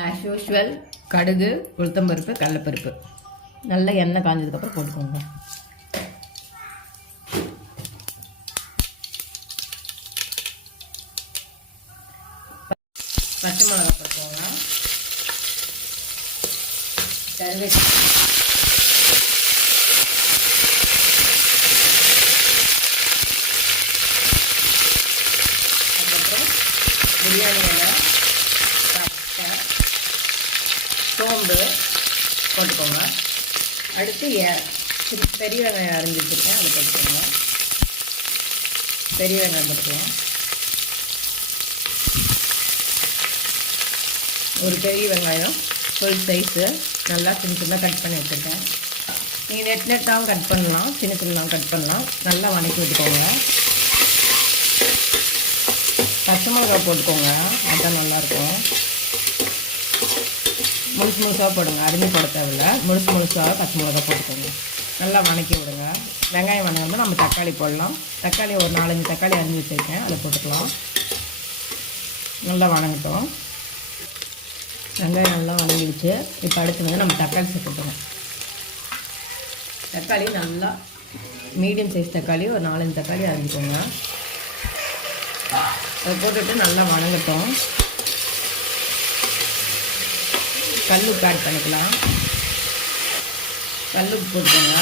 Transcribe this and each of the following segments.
As usual கடுகு, உளுத்தம்பருப்பு, கடலைப்பருப்பு நல்லா எண்ணெய் காஞ்சதுக்கப்புறம் போட்டுக்கோங்க. பச்சை மிளகா போட்டுக்கோங்க. கருவேப்பிலை, அதுக்கப்புறம் பிரியாணி இலை, பட்டை, சோம்பு போட்டுக்கோங்க. அடுத்து பெரிய வெங்காயம் அரைஞ்சி வச்சுருக்கேன், அதை போட்டுக்கோங்க. பெரிய வெங்காயம் போட்டுக்கலாம். ஒரு பெரிய வெங்காயம் ஃபுல் சைஸு நல்லா சின்ன சின்ன கட் பண்ணி வச்சுருக்கேன். நீங்கள் நெட்டாகவும் கட் பண்ணலாம், சின்ன சின்னதாகவும் கட் பண்ணலாம். நல்லா வதக்கி விட்டுக்கோங்க. பச்சை மிளகா போட்டுக்கோங்க, அதுதான் நல்லாயிருக்கும். முழுசாக போடுங்க, அரிஞ்சு போட தேவையில்லை. முழுசாக பச்சை மிளகா போட்டுக்கோங்க. நல்லா வதக்கி விடுங்க. வெங்காயம் வதங்கினா நம்ம தக்காளி போடலாம். தக்காளி ஒரு 4-5 தக்காளி அரிஞ்சு வச்சுருக்கேன், அதை போட்டுக்கலாம். நல்லா வதங்கட்டும். வெங்காயம் நல்லா வதங்கிடுச்சு. இப்போ அடுத்து வந்து நம்ம தக்காளி சேர்த்துக்கணும். தக்காளி நல்லா மீடியம் சைஸ் தக்காளி ஒரு 4-5 தக்காளி அரிஞ்சிக்கோங்க. அதை போட்டுட்டு நல்லா வதங்கட்டும். கல்லுப்பு ஆட் பண்ணிக்கலாம். கல்லுப்பு போட்டுக்கோங்க.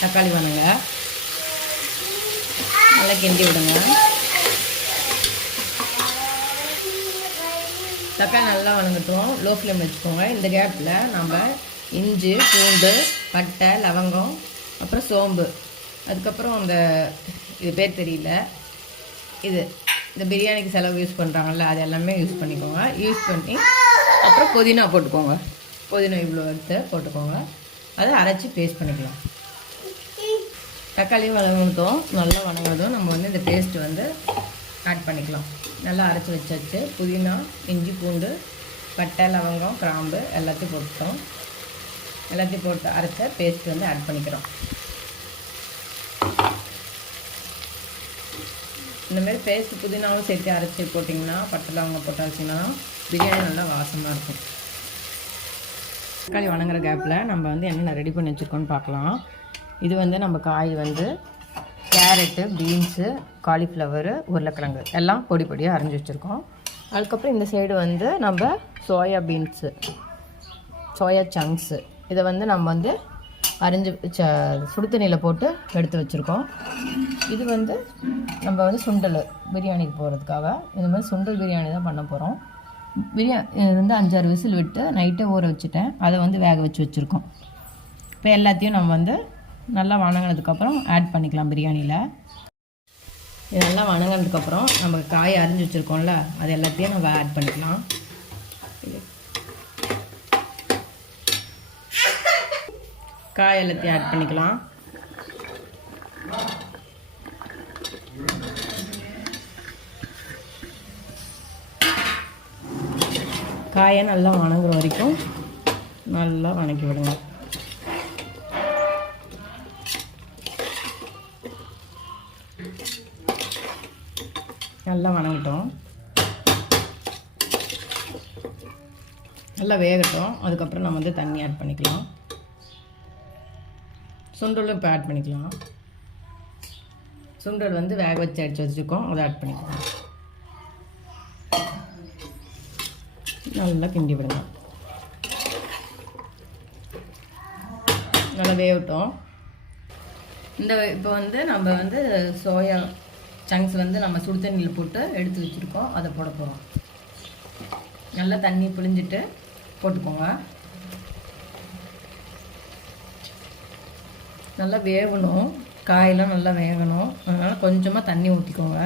தக்காளி வதங்க நல்லா கிண்டி விடுங்க. தக்காளி நல்லா வதங்கட்டும். லோ ஃப்ளேம் வச்சுக்கோங்க. இந்த கேப்பில் நம்ம இஞ்சி, பூண்டு, பட்டை, லவங்கம், அப்புறம் சோம்பு, அதுக்கப்புறம் இது பேர் தெரியல, இந்த பிரியாணிக்கு செலவு யூஸ் பண்ணுறாங்கல்ல, அது எல்லாமே யூஸ் பண்ணிக்கோங்க. யூஸ் பண்ணி அப்புறம் புதினா போட்டுக்கோங்க. புதினா இவ்வளோ எடுத்து போட்டுக்கோங்க. அதை அரைச்சி பேஸ்ட் பண்ணிக்கலாம். தக்காளியும் வதங்கட்டும். நல்லா வதங்கினதும் நம்ம வந்து இந்த பேஸ்ட்டு வந்து ஆட் பண்ணிக்கலாம். நல்லா அரைச்சி வச்சாச்சு. புதினா, இஞ்சி, பூண்டு, பட்டை, லவங்கம், கிராம்பு எல்லாத்தையும் போட்டுட்டோம். எல்லாத்தையும் போட்டு அரைச்ச பேஸ்ட் வந்து ஆட் பண்ணிக்கிறோம். இந்தமாரி பேஸ்ட் புதினாவும் சேர்த்து அரைச்சி போட்டிங்கன்னா, பட்டை லவங்கம் போட்டு அரைச்சிங்கன்னா பிரியாணி நல்லா வாசமாக இருக்கும். தக்காளி வதங்குற கேப்பில் நம்ம வந்து என்னென்ன ரெடி பண்ணி வச்சுருக்கோன்னு பார்க்கலாம். இது வந்து நம்ம காய் வந்து கேரட்டு, பீன்ஸு, காலிஃப்ளவரு, உருளைக்கிழங்கு எல்லாம் பொடி பொடியாக அரைஞ்சி வச்சுருக்கோம். அதுக்கப்புறம் இந்த சைடு வந்து நம்ம சோயா பீன்ஸு, சோயா சங்க்ஸு இதை வந்து நம்ம வந்து அரைஞ்சி சுடு தண்ணியில் போட்டு எடுத்து வச்சுருக்கோம். இது வந்து நம்ம வந்து சுண்டல் பிரியாணிக்கு போகிறதுக்காக இந்த மாதிரி சுண்டல் பிரியாணி தான் பண்ண போகிறோம். இது வந்து 5-6 விசில் விட்டு நைட்டே ஊற வச்சுட்டேன். அதை வந்து வேக வச்சுருக்கோம். இப்போ எல்லாத்தையும் நம்ம வந்து நல்லா வதங்கினதுக்கப்புறம் ஆட் பண்ணிக்கலாம் பிரியாணியில். இதெல்லாம் வதங்கினதுக்கப்புறம் நம்ம காய் அரிஞ்சு வச்சுருக்கோம்ல, அது எல்லாத்தையும் நம்ம ஆட் பண்ணிக்கலாம். காய் எல்லாத்தையும் ஆட் பண்ணிக்கலாம். காயை நல்லா வதங்குற வரைக்கும் நல்லா வதக்கி விடுங்க. நல்லா வதங்கட்டும். நல்லா வேகட்டும். அதுக்கப்புறம் நம்ம வந்து தண்ணி ஆட் பண்ணிக்கலாம். சுண்டலும் இப்போ ஆட் பண்ணிக்கலாம். சுண்டல் வந்து வேக வச்சு அடித்து வச்சுருக்கோம், அதை ஆட் பண்ணிக்கலாம். நல்லா கிண்டி விடுங்க. நல்லா வேகட்டும். இப்போ வந்து நம்ம வந்து சோயா சங்க்ஸ் வந்து நம்ம சுடு தண்ணியில் போட்டு எடுத்து வச்சுருக்கோம், அதை போட போகிறோம். நல்லா தண்ணி பிழிஞ்சிட்டு போட்டுக்கோங்க. நல்லா வேகணும், காயெல்லாம் நல்லா வேகணும். அதனால் கொஞ்சமாக தண்ணி ஊற்றிக்கோங்க.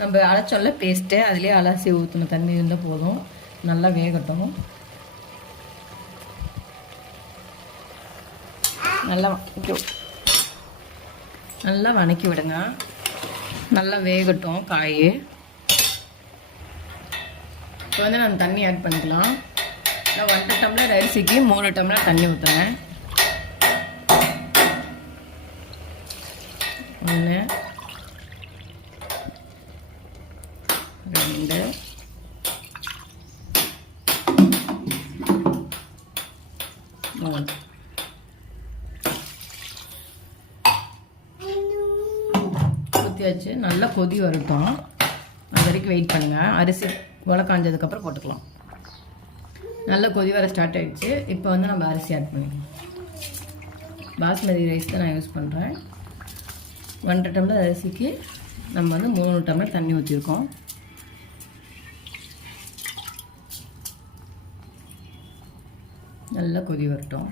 நம்ம அரைச்சோல்ல பேஸ்ட்டு, அதுலேயே அலசி ஊற்றின தண்ணி இருந்தால் போதும். நல்லா வேகட்டும். நல்லா வதக்கி விடுங்க. நல்லா வேகட்டும் காய். இப்போ வந்து நான் தண்ணி ஆட் பண்ணிக்கலாம். நான் 1 டம்ளர் அரிசிக்கு 3 டம்ளர் தண்ணி ஊற்றுறேன். 1 2 ஊற்றியாச்சு. நல்லா கொதி வரட்டும், அது வரைக்கும் வெயிட் பண்ணுங்கள். அரிசி உலை காஞ்சதுக்கப்புறம் போட்டுக்கலாம். நல்லா கொதி வர ஸ்டார்ட் ஆகிடுச்சு. இப்போ வந்து நம்ம அரிசி ஆட் பண்ணிக்கலாம். பாஸ்மதி ரைஸ் தான் நான் யூஸ் பண்ணுறேன். 1.5 டம்ளர் அரிசிக்கு நம்ம வந்து 3 டம்ளர் தண்ணி ஊற்றிருக்கோம். நல்லா கொதி வரட்டும்.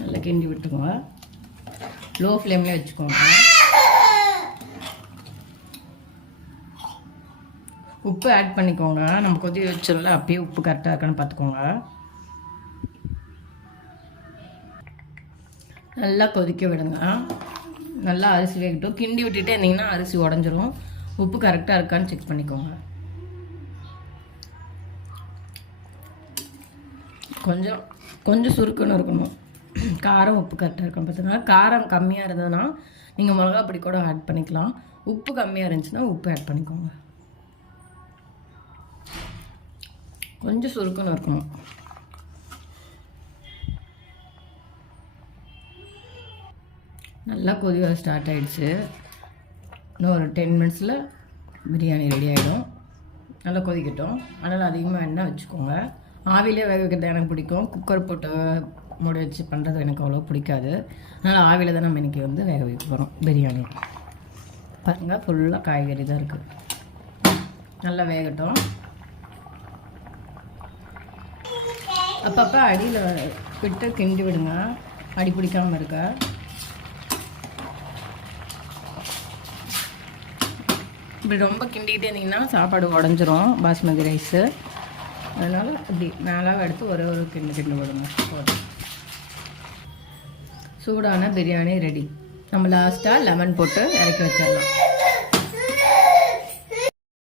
நல்லா கிண்டி விட்டுக்கோங்க. லோ ஃப்ளேம்லேயே வச்சுக்கோங்க. உப்பு ஆட் பண்ணிக்கோங்க. நம்ம கொதி வச்சிடல, அப்பயே உப்பு கரெக்டாக இருக்கான்னு பார்த்துக்கோங்க. நல்லா கொதிக்க விடுங்க. நல்லா அரிசி வேகட்டும். கிண்டி விட்டுட்டே இருந்தீங்கன்னா அரிசி உடஞ்சிரும். உப்பு கரெக்டாக இருக்கான்னு செக் பண்ணிக்கோங்க. கொஞ்சம் சுருக்குன்னு இருக்கணும். காரம் உப்பு கரெக்டாக இருக்கணும் பார்த்துக்கோங்க. காரம் கம்மியாக இருந்ததுன்னா நீங்கள் மிளகா பொடி கூட ஆட் பண்ணிக்கலாம். உப்பு கம்மியாக இருந்துச்சுன்னா உப்பு ஆட் பண்ணிக்கோங்க. கொஞ்சம் சுருக்குன்னு இருக்கணும். நல்லா கொதி வர ஸ்டார்ட் ஆகிடுச்சு. இன்னும் ஒரு 10 மினிட்ஸில் பிரியாணி ரெடி ஆகிடும். நல்லா கொதிக்கட்டும். அதனால் அதிகமாக எண்ணெய் வச்சுக்கோங்க. ஆவிலே வேக வைக்கிறது எனக்கு பிடிக்கும். குக்கர் போட்டு மூடி வச்சு பண்ணுறது எனக்கு அவ்வளோ பிடிக்காது. அதனால் ஆவியில் தான் நம்ம இன்றைக்கி வந்து வேக வைக்க போகிறோம் பிரியாணி. பாருங்கள், ஃபுல்லாக காய்கறி தான் இருக்குது. நல்லா வேகட்டும். அப்பப்போ அடியில் விட்டு கிண்டி விடுங்க, அடி பிடிக்காமல் இருக்க. இப்படி ரொம்ப கிண்டிக்கிட்டே இருந்தீங்கன்னா சாப்பாடு உடஞ்சிரும் பாஸ்மதி ரைஸு. அதனால் இப்படி மேலே எடுத்து ஒரு கிண்டு விடுங்க. சூடான பிரியாணி ரெடி. நம்ம லாஸ்ட்டாக லெமன் போட்டு இறக்கி வச்சிடலாம்.